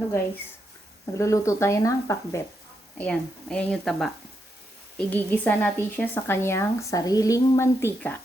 No guys, magluluto tayo ng pakbet. Ayan, ayan yung taba. Igigisa natin siya sa kanyang sariling mantika.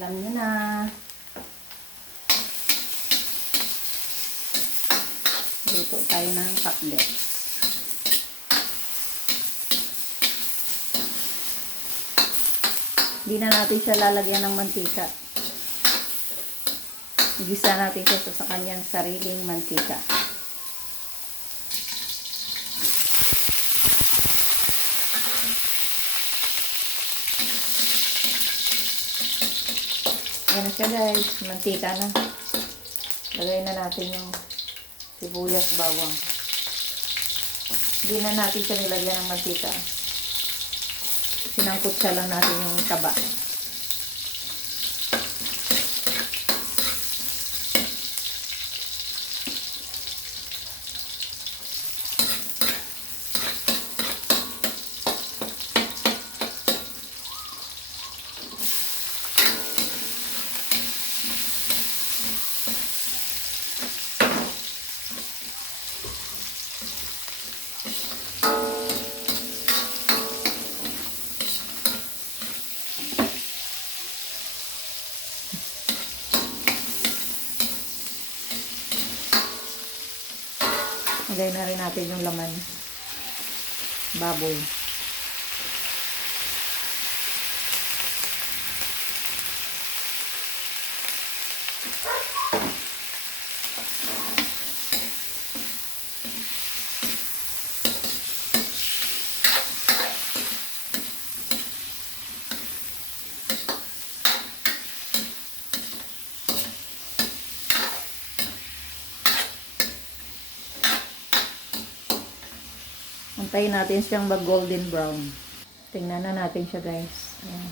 Alam nyo na. Luto tayo ng pakbet. Hindi na natin siya lalagyan ng mantika. Igisa natin siya sa kanyang sariling mantika. Ayan na siya guys, mantika na. Lagay na natin yung sibuyas, bawang. Hindi na natin siya nilagyan ng mantika. Sinangkot siya lang natin yung taba. Lagay na rin natin yung laman. Baboy. Antayin natin siyang mag-golden brown. Tingnan na natin siya guys. Ayan.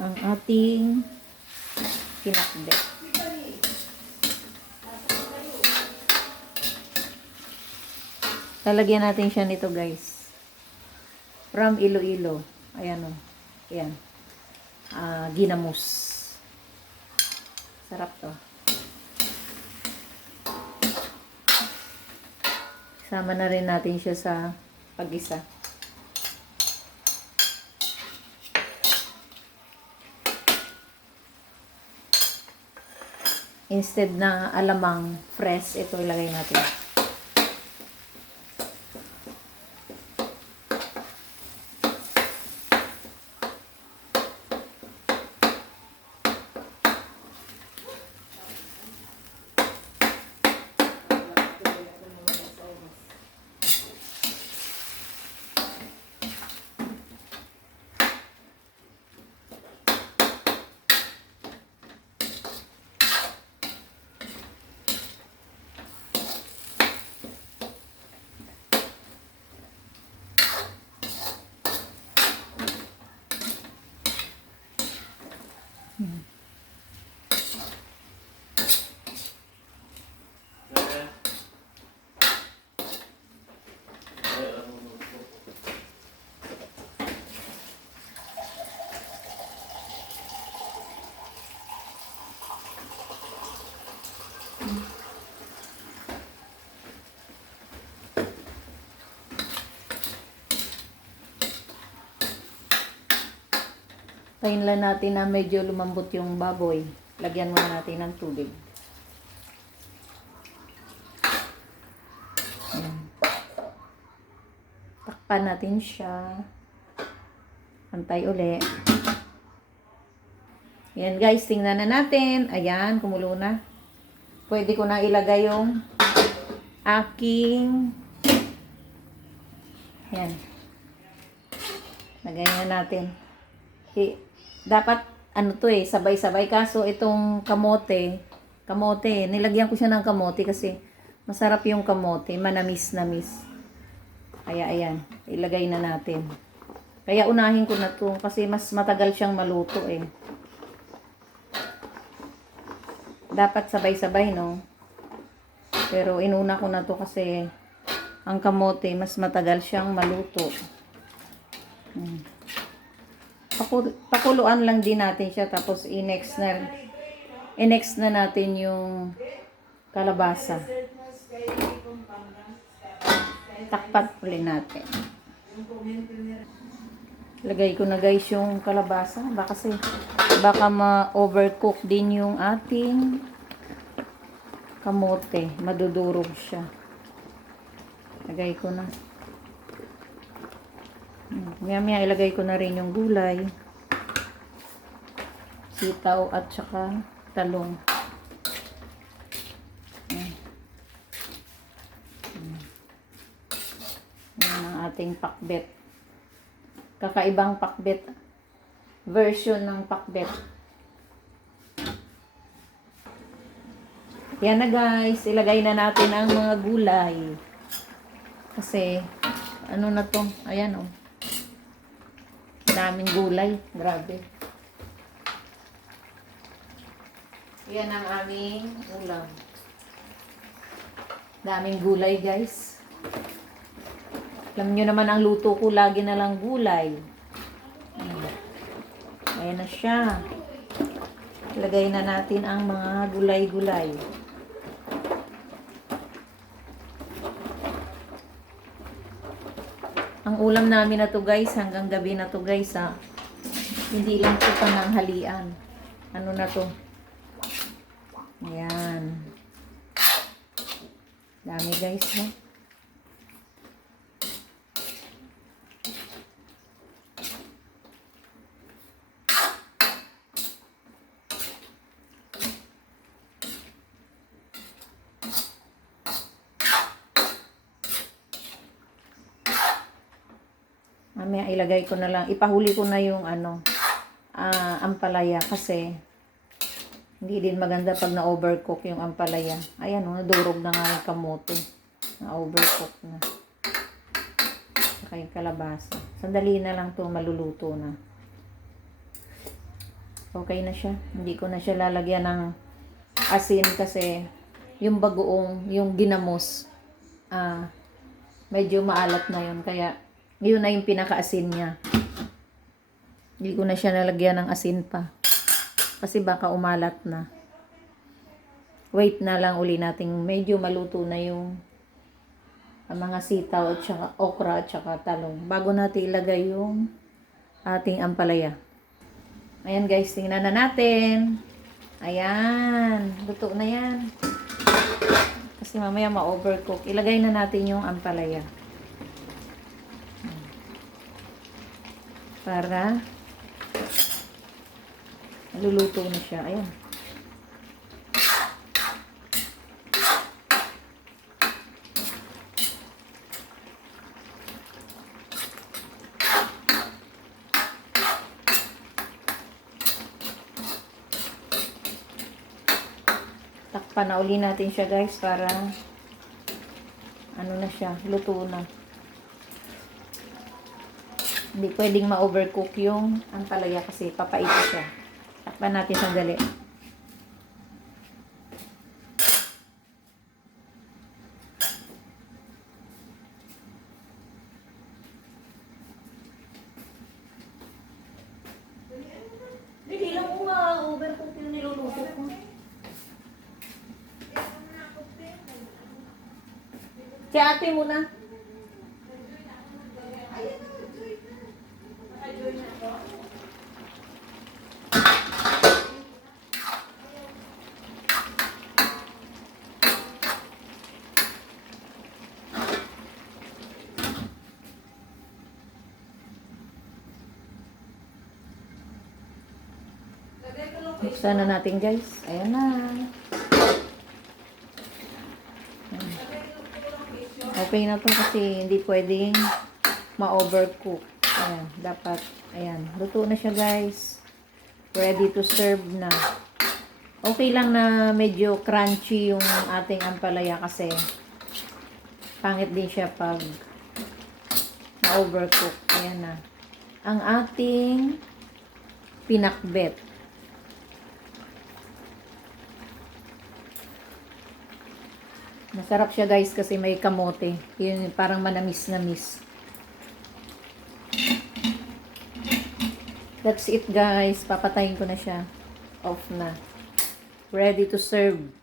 Ang ating pinakbet. Lalagyan natin siya nito guys. From Iloilo. Ayan o. Ayan. Ginamos. Sarap to. Sama na rin natin siya sa pag-isa. Instead na alamang fresh, ito ilagay natin. Tayin lang natin na medyo lumambot yung baboy. Lagyan muna natin ng tubig. Ayan. Takpan natin siya. Pantay uli. Ayan guys, tingnan na natin. Ayan, kumulo na. Pwede ko na ilagay yung aking ayan. Lagay na natin. Dapat ano to sabay-sabay, kaso itong kamote, nilagyan ko siya ng kamote kasi masarap yung kamote, manamis-namis. Kaya ayan, ilagay na natin. Kaya unahin ko na to kasi mas matagal siyang maluto Dapat sabay-sabay, no? Pero inuna ko na to kasi ang kamote, mas matagal siyang maluto. Pakuluan lang din natin siya, tapos i-next na natin yung kalabasa. Takpan ulit natin. Lagay ko na guys yung kalabasa. Baka ma-overcook din yung ating kamote. Madudurog siya. Lagay ko na. Maya ilagay ko na rin yung gulay. Sitaw at saka talong. Yan ang ating pakbet. Kakaibang pakbet. Version ng pakbet. Yan na guys. Ilagay na natin ang mga gulay. Kasi, ano na to? Ayan oh. Daming gulay. Grabe. Yan ang aming ulam. Daming gulay guys. Alam nyo naman ang luto ko, lagi na lang gulay. Ayan na siya. Lagay na natin ang mga gulay-gulay. Ang ulam namin na to guys, hanggang gabi na to guys ha. Hindi lang ito pananghalian. Ano na to? Ayan. Dami guys ha. Mamaya ilagay ko na lang, ipahuli ko na yung ampalaya kasi hindi din maganda pag na-overcook yung ampalaya. Ayan o, nadurog na nga yung kamote. Na-overcook na. Saka yung kalabasa. Sandali na lang to, maluluto na. Okay na siya. Hindi ko na siya lalagyan ng asin kasi yung bagoong, yung ginamos, medyo maalat na yun. Kaya, yun na yung pinaka-asin niya. Hindi ko na siya nalagyan ng asin pa. Kasi baka umalat na. Wait na lang uli natin. Medyo maluto na yung mga sitaw at saka okra at saka talong. Bago natin ilagay yung ating ampalaya. Ayan guys, tingnan na natin. Ayan. Luto na yan. Kasi mamaya ma-overcook. Ilagay na natin yung ampalaya. Para luluto na siya. Ayan. Takpan na uli natin siya guys para ano na siya, luto na. Hindi pwedeng ma-overcook yung ampalaya kasi papait siya. Takpan natin sandali. Hindi lang ko ma-overcook yung niluluto ko. Si ate muna. Buksan na natin guys. Ayan na. Okay na to kasi hindi pwedeng ma-overcook. Ayan, dapat, ayan. Luto na siya guys. Ready to serve na. Okay lang na medyo crunchy yung ating ampalaya kasi pangit din siya pag ma-overcook. Ayan na. Ang ating pinakbet. Masarap siya guys kasi may kamote. Yun parang manamis-namis. That's it guys. Papatayin ko na siya. Off na. Ready to serve.